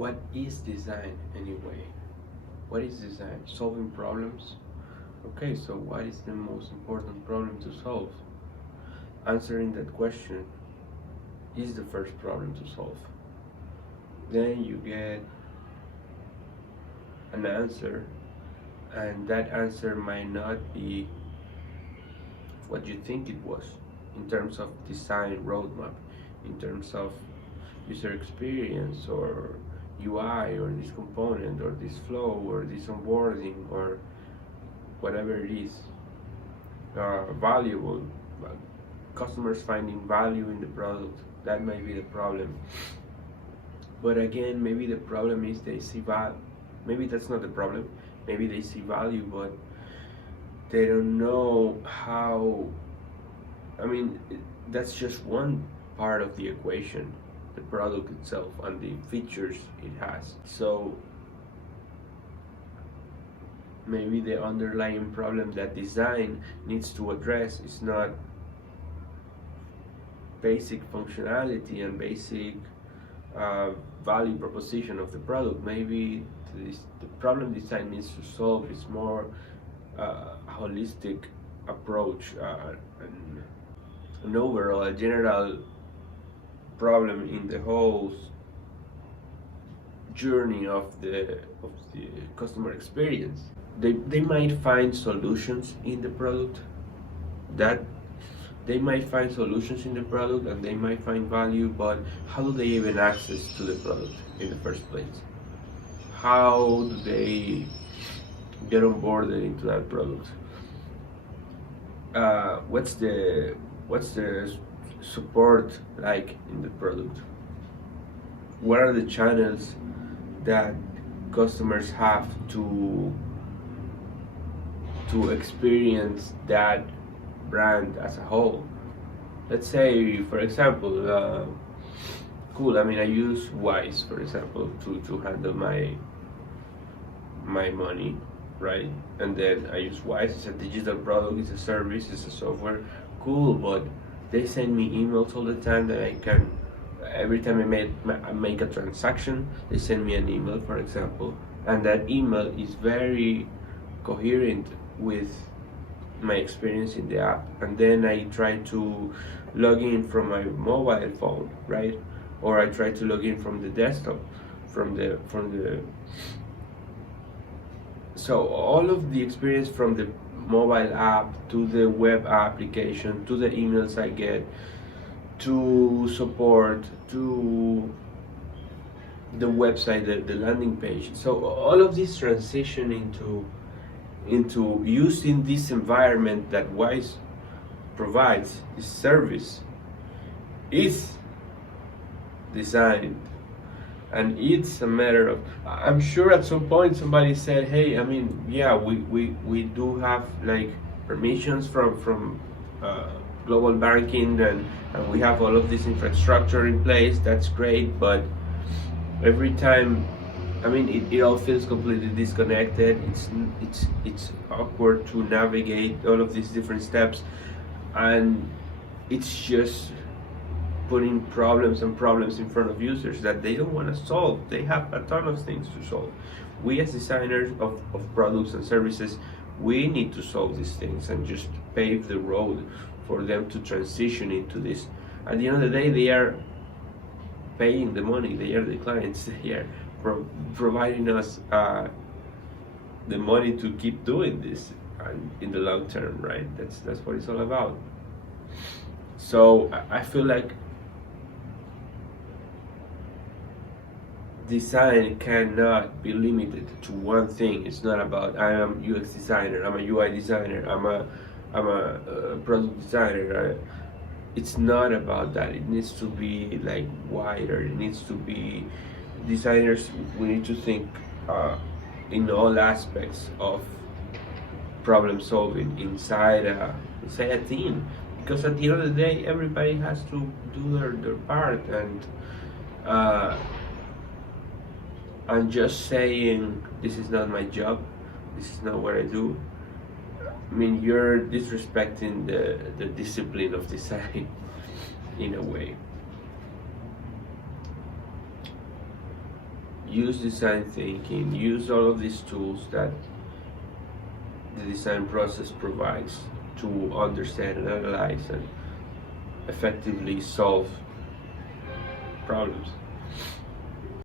What is design anyway? What is design? Solving problems? Okay, so what is the most important problem to solve? Answering that question is the first problem to solve. Then you get an answer, and that answer might not be what you think it was in terms of design roadmap, in terms of user experience or UI or this component or this flow or this onboarding or whatever it is valuable. Customers finding value in the product, that might be the problem. But again, maybe the problem is they see value. Maybe that's not the problem. Maybe they see value, but they don't know how. I mean, that's just one part of the equation, the product itself and the features it has. So maybe the underlying problem that design needs to address is not basic functionality and basic value proposition of the product. Maybe the problem design needs to solve is more holistic approach and an overall, a general problem in the whole journey of the customer experience. They might find solutions in the product that they might find solutions in the product and they might find value, but how do they even access to the product in the first place? How do they get onboarded into that product? What's the support like in the product? What are the channels that customers have to experience that brand as a whole? Let's say, for example, cool. I mean, I use Wise, for example, to handle my money, right? And then I use Wise. It's a digital product. It's a service. It's a software. Cool, but they send me emails all the time that I can. Every time I make a transaction, they send me an email, for example, and that email is very coherent with my experience in the app. And then I try to log in from my mobile phone, right? Or I try to log in from the desktop, from the so all of the experience from the mobile app to the web application to the emails I get to support to the website, the landing page. So all of this transition into using this environment that Wise provides, this service, is designed. And it's a matter of, I'm sure at some point somebody said, hey, I mean, yeah, we do have like permissions from global banking and we have all of this infrastructure in place. That's great, but every time, I mean, it all feels completely disconnected. It's awkward to navigate all of these different steps, and it's just putting problems and problems in front of users that they don't want to solve. They have a ton of things to solve. We as designers of products and services, we need to solve these things and just pave the road for them to transition into this. At the end of the day, they are paying the money. They are the clients. They are providing us the money to keep doing this in the long term, right? That's what it's all about. So I feel like design cannot be limited to one thing. It's not about I am UX designer, I'm a UI designer, I'm a product designer. It's not about that. It needs to be like wider. It needs to be designers. We need to think in all aspects of problem solving inside a team, because at the end of the day, everybody has to do their part, and just saying this is not my job, this is not what I do, I mean, you're disrespecting the discipline of design in a way. use design thinking, use all of these tools that the design process provides to understand and analyze and effectively solve problems.